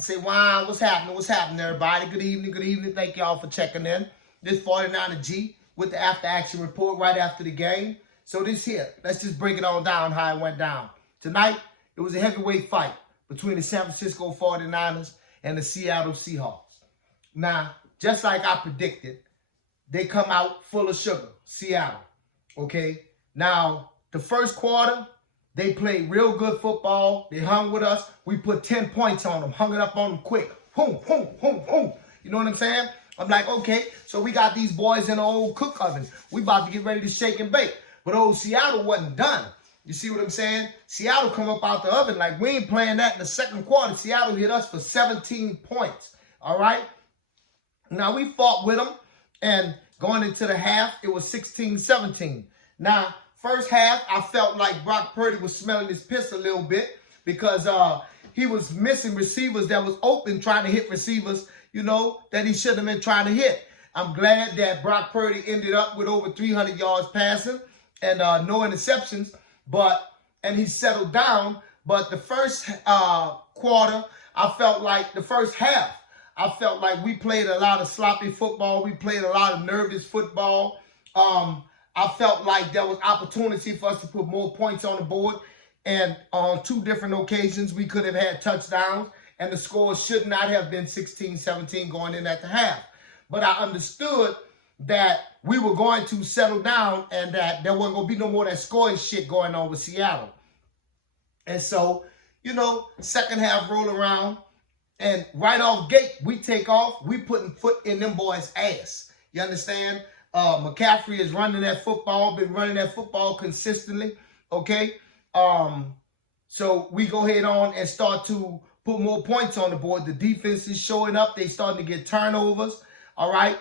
I say, wow, what's happening? What's happening, everybody? Good evening, good evening. Thank y'all for checking in. This 49er G with the after action report right after the game. So this here, let's just break it all down how it went down. Tonight, it was a heavyweight fight between the San Francisco 49ers and the Seattle Seahawks. Now, just like I predicted, they come out full of sugar, Seattle, okay? Now, the first quarter, they played real good football. They hung with us. We put 10 points on them, hung it up on them quick. Boom, boom, boom, boom. You know what I'm saying? I'm like, okay, so we got these boys in the old cook oven. We about to get ready to shake and bake. But old Seattle wasn't done. You see what I'm saying? Seattle come up out the oven like we ain't playing that in the second quarter. Seattle hit us for 17 points, all right? Now, we fought with them, and going into the half, it was 16-17. Now, first half, I felt like Brock Purdy was smelling his piss a little bit because he was missing receivers that was open, trying to hit receivers, you know, that he shouldn't have been trying to hit. I'm glad that Brock Purdy ended up with over 300 yards passing and no interceptions, and he settled down. But the first quarter, I felt like the first half, I felt like we played a lot of sloppy football. We played a lot of nervous football. I felt like there was opportunity for us to put more points on the board. And on two different occasions, we could have had touchdowns. And the score should not have been 16-17 going in at the half. But I understood that we were going to settle down and that there wasn't going to be no more of that scoring shit going on with Seattle. And so, you know, second half roll around. And right off gate, we take off. We putting foot in them boys' ass. You understand? McCaffrey is running that football, been running that football consistently, okay? So we go ahead on and start to put more points on the board. The defense is showing up. They starting to get turnovers, all right?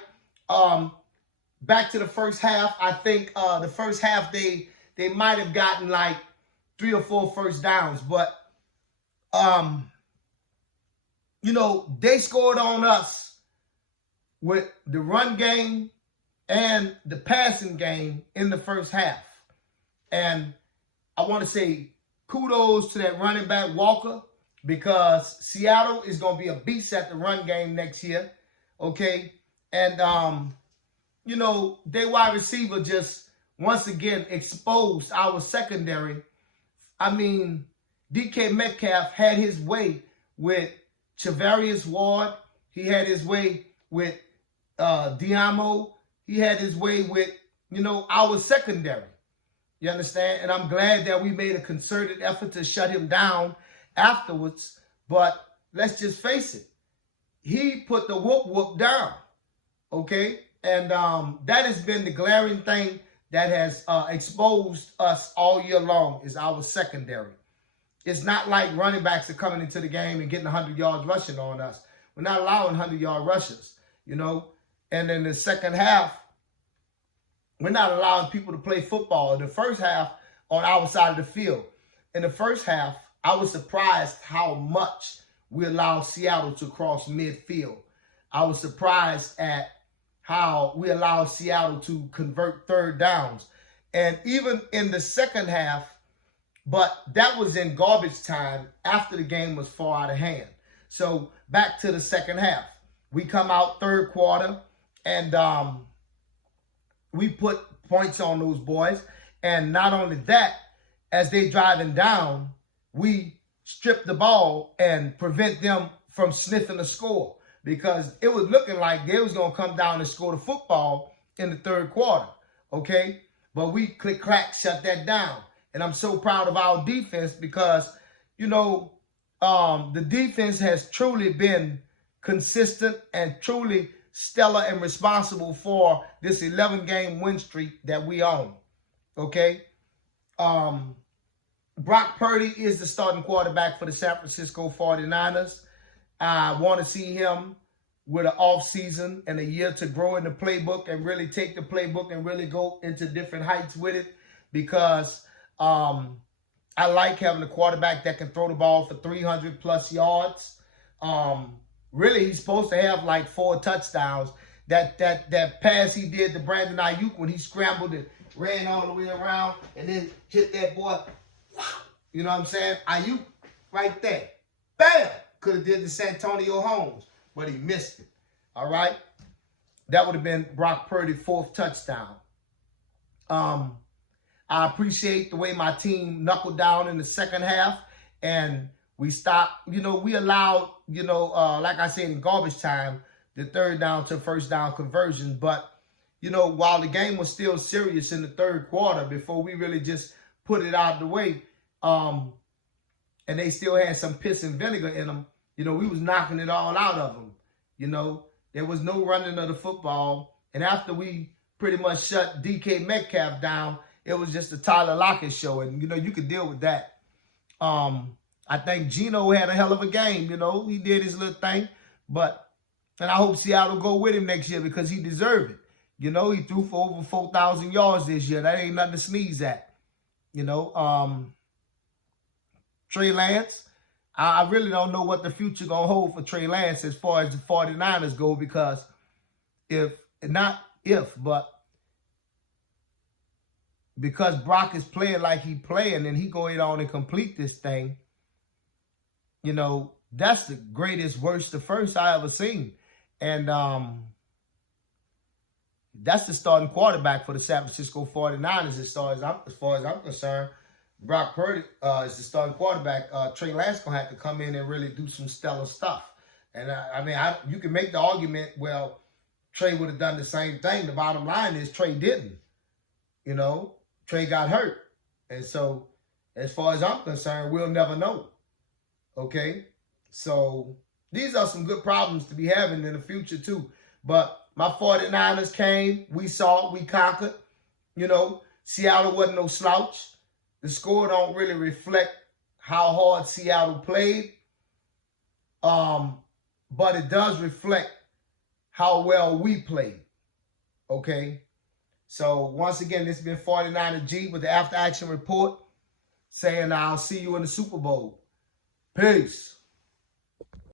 Back to the first half, I think the first half they might have gotten like 3 or 4 first downs, but you know, they scored on us with the run game and the passing game in the first half. And I want to say kudos to that running back Walker, because Seattle is going to be a beast at the run game next year, okay? And, you know, their wide receiver just once again exposed our secondary. I mean, DK Metcalf had his way with Charvarius Ward. He had his way with Diamo. He had his way with, you know, our secondary. You understand? And I'm glad that we made a concerted effort to shut him down afterwards. But let's just face it. He put the whoop down. Okay? And that has been the glaring thing that has exposed us all year long is our secondary. It's not like running backs are coming into the game and getting 100 yards rushing on us. We're not allowing 100-yard rushes, you know. And in the second half, we're not allowing people to play football. In the first half, on our side of the field. In the first half, I was surprised how much we allowed Seattle to cross midfield. I was surprised at how we allowed Seattle to convert third downs. And even in the second half, but that was in garbage time after the game was far out of hand. So back to the second half. We come out third quarter and we put points on those boys. And not only that, as they driving down, we strip the ball and prevent them from sniffing the score, because it was looking like they was going to come down and score the football in the third quarter, okay? But we click-clack shut that down. And I'm so proud of our defense because, you know, the defense has truly been consistent and truly stellar and responsible for this 11-game win streak that we own, okay? Brock Purdy is the starting quarterback for the San Francisco 49ers. I want to see him with an off season and a year to grow in the playbook and really take the playbook and really go into different heights with it, because I like having a quarterback that can throw the ball for 300-plus yards. Really, he's supposed to have like 4 touchdowns. That pass he did to Brandon Ayuk when he scrambled and ran all the way around and then hit that boy. You know what I'm saying? Ayuk right there. Bam! could have did to Santonio Holmes, but he missed it. All right? That would have been Brock Purdy's 4th touchdown. I appreciate the way my team knuckled down in the second half, and we stopped, we allowed, like I said, in garbage time, the 3rd down to 1st down conversion. But, while the game was still serious in the 3rd quarter, before we really just put it out of the way, and they still had some piss and vinegar in them, we was knocking it all out of them. There was no running of the football. And after we pretty much shut DK Metcalf down, it was just a Tyler Lockett show. And, you could deal with that. I think Geno had a hell of a game. He did his little thing. And I hope Seattle go with him next year because he deserved it. He threw for over 4,000 yards this year. That ain't nothing to sneeze at. Trey Lance, I really don't know what the future going to hold for Trey Lance as far as the 49ers go, because because Brock is playing like he playing and he going on and complete this thing, that's the greatest, worst, the first I ever seen. And that's the starting quarterback for the San Francisco 49ers as far as I'm concerned. Brock Purdy is the starting quarterback. Trey Lance going to have to come in and really do some stellar stuff. And, you can make the argument, well, Trey would have done the same thing. The bottom line is Trey didn't. Trey got hurt. And so, as far as I'm concerned, we'll never know. Okay? So, these are some good problems to be having in the future, too. But my 49ers came. We saw it. We conquered. Seattle wasn't no slouch. The score don't really reflect how hard Seattle played. But it does reflect how well we played. Okay? So, once again, this has been 49er G with the After Action Report, saying I'll see you in the Super Bowl. Peace.